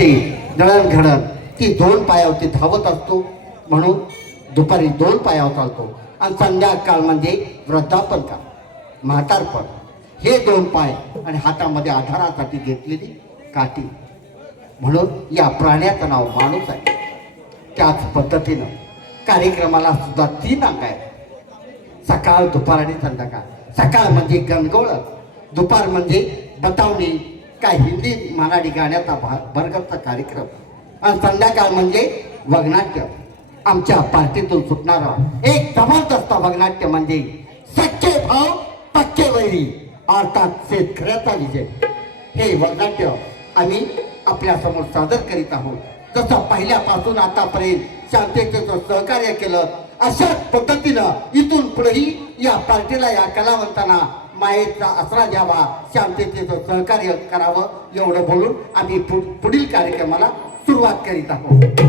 ते दळणघडण ती दोन पायावरती धावत असतो, म्हणून दुपारी दोन पायावर चालतो. आणि संध्याकाळ म्हणजे वृद्धापन का म्हातारपण, हे दोन पाय आणि हातामध्ये आधारासाठी घेतलेली काठी, म्हणून या प्राण्याचं नाव माणूस आहे. त्याच पद्धतीनं कार्यक्रमाला सुद्धा 3 अंग आहेत, सकाळ दुपार आणि संध्याकाळ. सकाळ म्हणजे गणगोळ, दुपार म्हणजे बतावणी, काय हिंदी मराठी गाण्याचा भरगच्च कार्यक्रम, आणि संध्याकाळ म्हणजे वगनाट्य. आमच्या पार्टीतून सुटणारा एक जबरदस्त वगनाट्य म्हणजे सच्चे भाव पक्के वैरी, अर्थात शेतकऱ्याचा विजय. हे वगनाट्य आम्ही आपल्या समोर सादर करीत आहोत. जसं पहिल्यापासून आतापर्यंत शांततेचं सहकार्य केलं, अशाच पद्धतीनं इथून पुढेही या पार्टीला, या कलावंतांना मायेचा आसरा द्यावा, शांततेचं सहकार्य करावं, एवढं बोलून आम्ही पुढील कार्यक्रमाला सुरुवात करीत आहोत.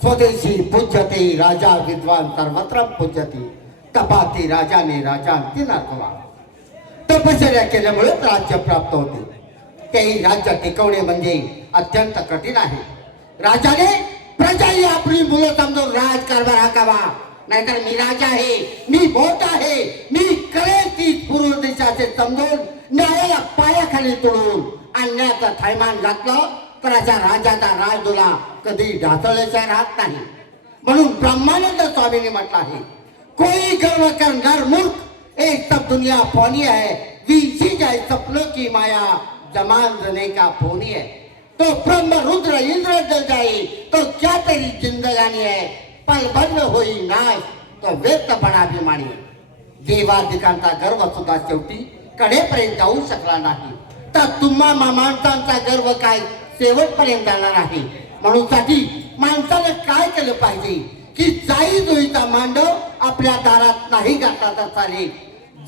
स्वदेशी पूज्यते राजा विद्वान सर्वत्र पूज्यते, तपाती राजाने राजांती नातवा. तपश्चर्या केल्यामुळेच राज्य प्राप्त होते. तेही राज्य टिकवणे म्हणजे अत्यंत कठीण आहे. राजाने प्रजाही आपली मुलं समजून राजकारभार हाकावा, नाहीतर मी राजा आहे, मी मोठा आहे, मी करेल ती पूर्व देशाचे समजून न्यायाला पायाखाली तोडून आणण्याचं थैमान घातलं तर अशा राजाचा राजदुला कधी ढासळल्याशिवाय राहत नाही. म्हणून ब्रह्मानंद स्वामींनी म्हटलं आहे, कोई गर्व करणार मूर्ख, एक सब दुनिया फौनी है, विसी जाए सपनों की माया, जमान जने का फोनी है. तो ब्रह्म रुद्र इंद्र जल जाए तो क्या तेरी जिंदगानी है, पल भर में होई नाश तो व्यक्त बड़ा अभिमानी. देवादिकांचा गर्व सुद्धा शेवटी कडेपर्यंत जाऊ शकला नाही, तर तुम्हा माणसांचा गर्व काय शेवटपर्यंत जाणार आहे. म्हणून साठी माणसाने काय केलं पाहिजे की जाई जुईचा मांडव आपल्या दारात नाही घातला तर चालेल,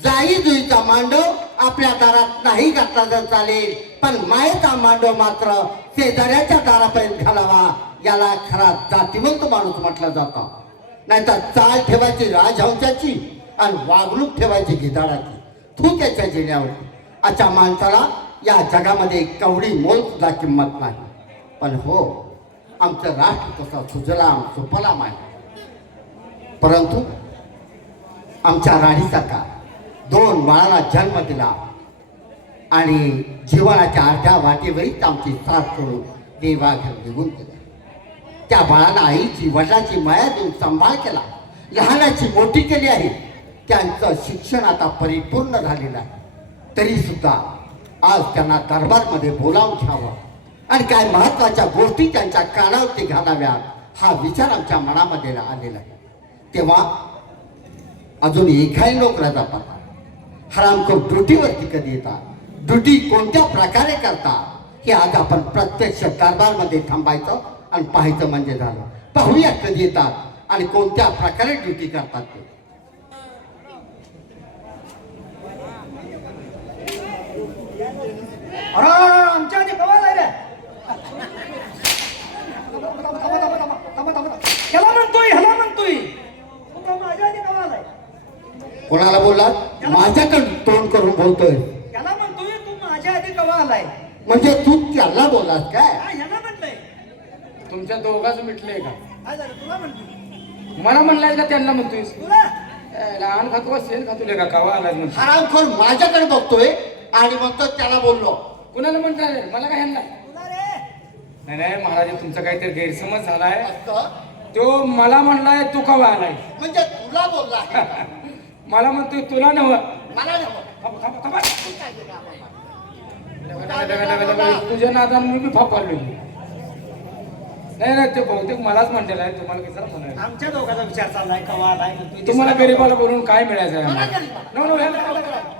जाई जुईचा मांडव आपल्या दारात नाही घातला तर चालेल, पण मायेचा मांडव मात्र शेजाऱ्याच्या दारापर्यंत घालावा. याला खरा जातीवंत माणूस म्हटलं जातं. नाहीतर चाल ठेवायची राजहंसाची आणि वागणूक ठेवायची गिधाडाची, तू त्याच्या जिण्यावर. अशा माणसाला या जगामध्ये कवडी मोल सुद्धा किंमत नाही. पण हो, आमचं राष्ट्र तसं सुजलाम सुफलाम आहे. परंतु आमच्या राणीसारखा 2 बाळाला जन्म दिला आणि जीवनाच्या अर्ध्या वाटेवरीच आमची साथ सोडून देवाघर निघून गेला. त्या बाळाला आईची वडिलाची माया देऊन सांभाळ केला, लहानाची मोठी केली आहे. त्यांचं शिक्षण आता परिपूर्ण झालेलं आहे. तरी सुद्धा आज त्यांना दरबारमध्ये बोलावून घ्यावं आणि काय महत्वाच्या गोष्टी त्यांच्या कानावरती घालाव्यात, हा विचार आमच्या मनामध्ये आलेला आहे. तेव्हा अजून एकही नोकऱ्या जातात, हरामखोर ड्युटीवरती कधी येतात, ड्युटी कोणत्या प्रकारे करतात, हे आज आपण प्रत्यक्ष दरबारमध्ये थांबायचं आणि पाहायचं म्हणजे झालं. पाहूया कधी येतात आणि कोणत्या प्रकारे ड्युटी करतात ते. माझ्याकडे तोंड करून बोलतोय. त्याला म्हणतोय तू माझ्या आधी कवा आलाय. म्हणजे तू त्याला बोलास काय? ह्याला म्हटलंय. तुमच्या दोघांच मिटलंय का? काय झालं तुला म्हणतो. मला म्हणलाय का त्यांना म्हणतोय? तुला लहान खातो शेण खातुले का कावा आलाय म्हणतो. हरामखोर माझ्याकडे बघतोय आणि म्हणतो त्याला बोललो. कुणाला म्हणताय? मला काय ह्यांना? तुला रे. नाही महाराज तुमचा काहीतरी गैरसमज झालाय. असतं? तो मला म्हणलाय तू कवा आलाय. म्हणजे तुला बोलला आहे. मला म्हणतोय तुला नव. मला नाही. तुझ्या नादान मी बी फापारलो. नाही ते बहुतेक मलाच म्हणलेलं आहे. तुम्हाला कशाला म्हणायला? आमच्या दोघांचा विचार चाललाय कवा आलाय. म्हणतोय तुम्हाला गरीबाला बोलून काय मिळायचं आहे मला आम्हाला? गरीब. नो नो ह्याला-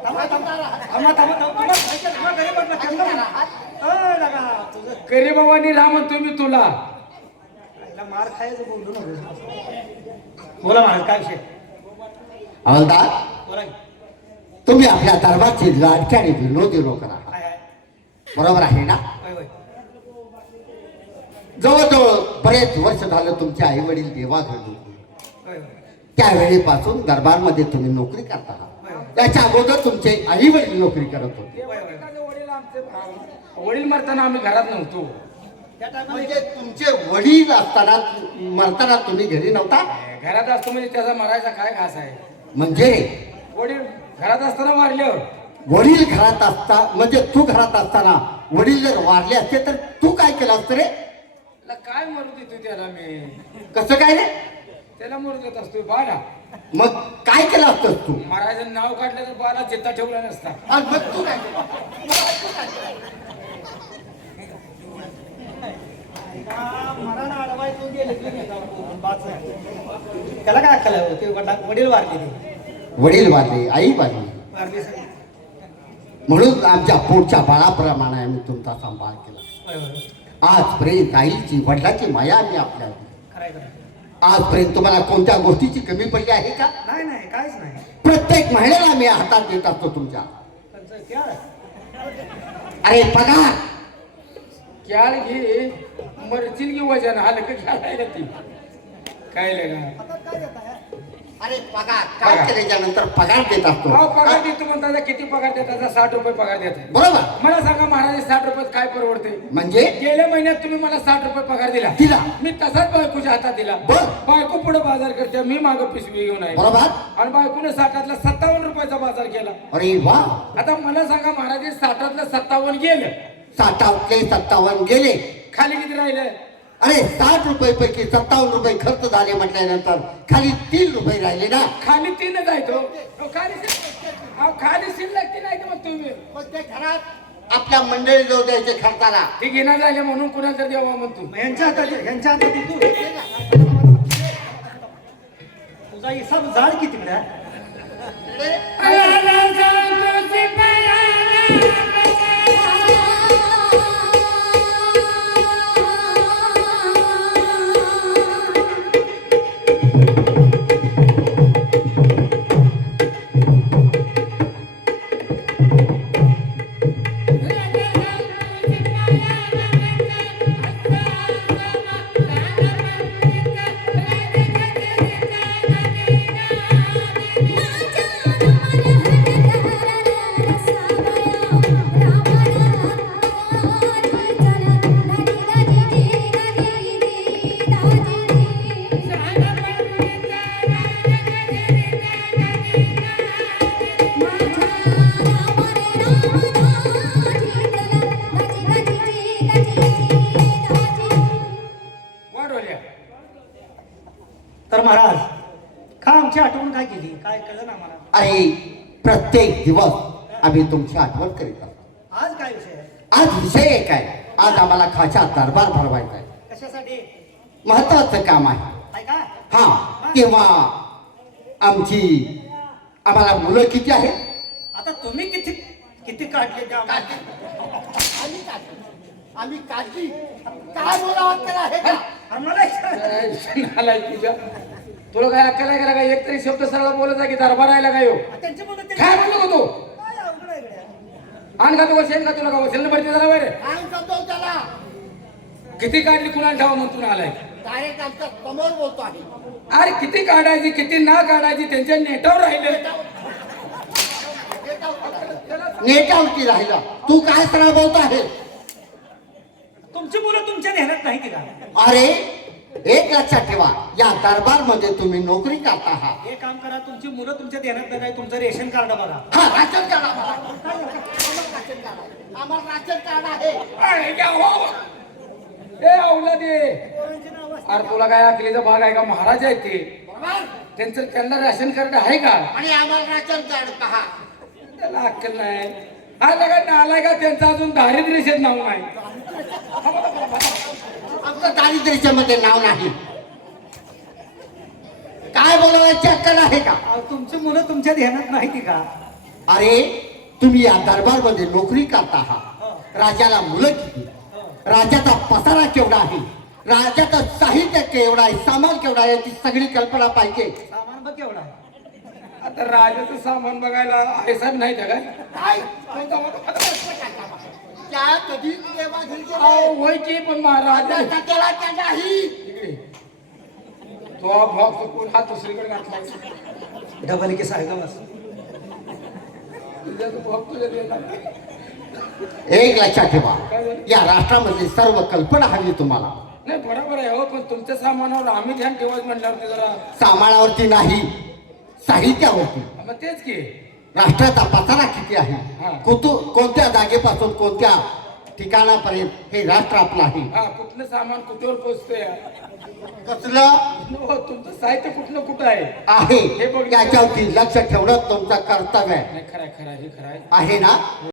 थांबा, थांबा. थांबा, थांबा, थांबा. तुला गरीब वाटलं, त्यांना म्हणा. लगा, तुझं गरीबावानी राह म्हणतोय मी तुला. पहिला मार खायचं बोलू नको. बोला महाराज काय विषय. हवालदार, बोला की. तुम्ही आपल्या दरबारची लाडकी आणि विनोदी लोक आहात. काय आहे. बरोबर आहे ना? होय होय. जवळजवळ बरेच वर्ष झालं तुमचे आई वडील देवाघर होते. होय होय. त्यावेळीपासून दरबारमध्ये तुम्ही नोकरी करत आहात. होय. त्याच्या अगोदर तुमचे आई वडील नोकरी करत होते. वडील आमचे वडील मरताना आम्ही घरात नव्हतो. त्या टायमाला म्हणजे तुमचे वडील असताना मरताना तुम्ही घरी नव्हता. घरात असतो म्हणजे त्याचा मरायचा काय घास आहे. म्हणजे वडील घरात असताना मारलं. वडील घरात असता म्हणजे तू घरात असताना वडील जर वारले असते तर तू काय केलं असतं रे? त्याला काय मरू देतो त्याला मी. कसं काय रे? त्याला मरू देत असतो बाला. मग काय केलं असतंस तू? महाराजांनी नाव काढलं तर बाला चित्ता ठेवला नसता. आणि मग तू काय केलं? मरण अडवाय तू गेले त्याला काय अक्कल आहे. ते वडील वारले ते. वडील वारले, आई वारली, वारले सगळे. म्हणून आमच्या पोटच्या बाळाप्रमाणे आम्ही तुमचा सांभाळ केला. होय होय. आजपर्यंत आईची वडिलाची माया आम्ही आपल्याला दिली. खरंय खरंय. आजपर्यंत तुम्हाला कोणत्या गोष्टीची कमी पडली आहे का? नाही नाही काहीच नाही. प्रत्येक महिन्याला आम्ही हातात देत असतो तुमच्या. त्यांचं क्या आहे? अरे पगार क्याळ घे मरतील की वजन हलकं घ्यायला ती काय लगा. आता काय देत आहे. अरे पगार काय पगार. केल्याच्या नंतर पगार देत असतो. अहो पगार देतो म्हणता किती पगार देतात? 60 रुपये पगार देतात. बरोबर. मला सांगा महाराज 60 रुपयात काय परवडते? म्हणजे गेल्या महिन्यात तुम्ही मला 60 रुपये पगार दिला. मी तसाच बायकोच्या हातात दिला. बर. बायको पुढे बाजार करते, मी मागं पिशवी घेऊन आहे. बरोबर. आणि बायकोने 60तला 57 रुपयाचा बाजार केला. अरे वा. आता मला सांगा महाराज 60तलं 57 गेलं, 57 गेले. खाली किती राहिलं? अरे 60 रुपये पैकी 57 रुपये खर्च झाले म्हटल्यानंतर खाली 3 रुपये राहिले ना. खाली 3 जायचो. खाली शिल्लक ती नाही का मग तुम्ही मग ते घरात आपल्या मंडळी जाऊ द्यायचे खर्चाला. ते घेणार झाले म्हणून कुणाला तर द्यावा म्हणतो. यांच्या हातात तू तुझा हिसाब झाड किती तिकडे. वाढवल्या. तर महाराज का आमची आठवण काय केली. काय कळलं ना मला. अरे प्रत्येक दिवस आम्ही तुमची आठवण करीत असतो. आज काय विषय आहे. आज विषय एक आहे. आज आम्हाला खाचा दरबार भरवायचा आहे. कशासाठी. महत्वाचं काम आहे. काय का. हा किंवा आम्हाला मुलं किती आहेत. आता तुम्ही किती किती काढले त्या आम्ही काढली काय बोलावं त्याला हे का? आम्हाला नालायक तुझ्या. तुला काय अक्कल आहे का काय? एक तरी शब्द सरळ बोलत आहे की दरबार राहिला काय हो? त्यांच्या बोलत ते काय म्हणतो तू? काय अवघड आहे गड्या. आण का तू वसेल का तुला का वसेल भरती झाला बाहेर? काय करतो त्याला किती काढली कुणाला ठाव म्हणून आलाय? डायरेक्ट आमच्या समोर बोलतो आहे. अरे किती काढायची किती ना काढायची त्यांच्या नेटावर राहिले. नेटावरती राहिला तू काय राबवत आहे? तुमची मुलं तुमच्या ध्यानात नाही की का? अरे एक लक्षात ठेवा, या दरबार मध्ये तुम्ही नोकरी करता आहात. हे काम करा, तुमची मुलं तुमच्या ध्यानात नाही, तुमचं रेशन कार्ड बघा. हा राशन कार्ड आम्हाला. आम्हाला राशन कार्ड आहे. अरे क्या हो? ए औलादे, अरे तुला काय अकलीचा भाग आहे का? महाराज आहेत ते, त्यांना राशन कार्ड आहे का? आणि आम्हाला राशन कार्ड पहा. त्याला अक्कल नाही. आला का नालाय का? त्यांचं अजून दारिद्र्य नाव नाही. आमचं दारिद्र्यामध्ये नाव नाही. काय बोलायची अक्कल आहे का? अहो, तुमची मुलं तुमच्या ध्यानात नाही की का? अरे तुम्ही या दरबार मध्ये नोकरी करता आहात. राजाला मुलं किती, राजाचा पसारा केवढा आहे, राजाचं साहित्य केवढा आहे, सामान केवढा आहे, ती सगळी कल्पना पाहिजे. सामान बघ केवढा आहे. आता राजाचं सामान बघायला ऐसा नाही का काय? काय? त्या कधी देवाघरी अहो, होय की पण महाराज राजाचा त्याला त्या नाही. इकडे. तो भाग चुकून हा दुसरीकडे घातला. डबल केस आहे का बस? तुझ्या तो भाग तुझ्या देणार. एक लक्षात ठेवा, या राष्ट्रामध्ये सर्व कल्पना हवी तुम्हाला. नाही बरोबर आहे हो, पण तुमच्या सामानावर आम्ही ध्यान ठेवायचं म्हटल्यावरती जरा सामानावरती नाही, साहित्यावरती. मग तेच की. राष्ट्राचा पसारा किती हा. आहे, कोणत्या जागेपासून कोणत्या ठिकाणापर्यंत हे राष्ट्र आपलं आहे. हा कुठलं सामान कुठवर पोचतोय? कसलं हो, तुमचं साहित्य कुठलं कुठं आहे? आहे हे बघ. याच्यावरती लक्ष ठेवणं तुमचं कर्तव्य आहे. नाही खरं हे खरं आहे. आहे ना?